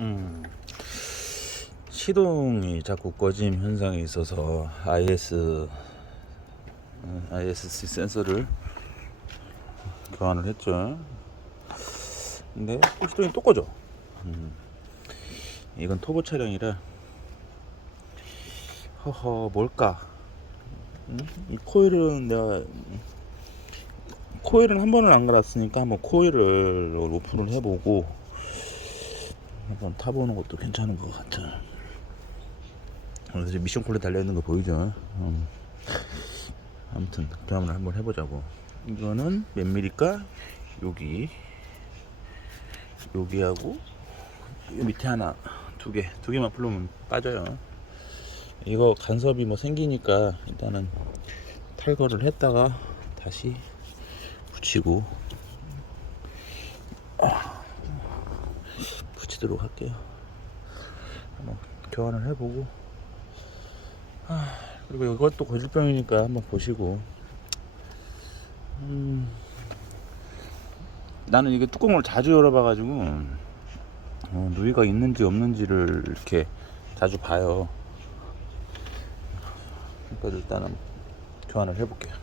음, 시동이 자꾸 꺼짐 현상이 있어서 IS 어, ISC 센서를 교환을 했죠. 근데 또 시동이 또 꺼져. 음, 이건 토보 차량이라 허허 뭘까? 음? 이 코일은 내가 코일은 한 번을 안 갈았으니까 한번 코일을 오픈을 해보고 한번 타보는 것도 괜찮은 것. 그래서 지금 미션 콜에 달려 있는 거 보이죠? 음. 아무튼 교환을 한번 해보자고. 이거는 몇 미리까? 여기 여기하고 이 밑에 하나 두 개, 두 개만 풀면 빠져요. 이거 간섭이 뭐 생기니까 일단은 탈거를 했다가 다시 붙이고 붙이도록 할게요. 한번 교환을 해보고 아, 그리고 이것도 고질병이니까 한번 보시고 음, 나는 이게 뚜껑을 자주 열어봐가지고 어, 누이가 있는지 없는지를 이렇게 자주 봐요. 그러니까 일단은 교환을 해볼게요.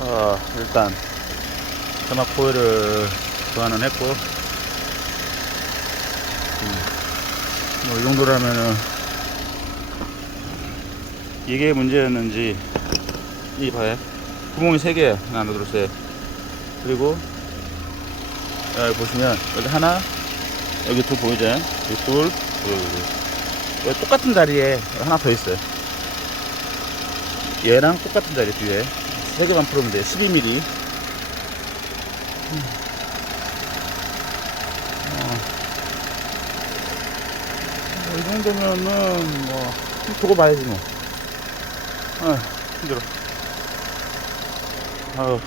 어, 일단 점막 코일을 교환은 했고 뭐 이 정도라면은 이게 문제였는지 이 봐요 구멍이 세 개야 하나 둘셋 그리고 여기 보시면 여기 하나 여기 둘 보이죠? 여기 둘 여기, 여기. 똑같은 자리에 하나 더 있어요. 얘랑 똑같은 자리 뒤에 세 개만 풀으면 돼요. 12mm 뭐, 이 정도면은 뭐 두고 봐야지 뭐. 아 힘들어. 아유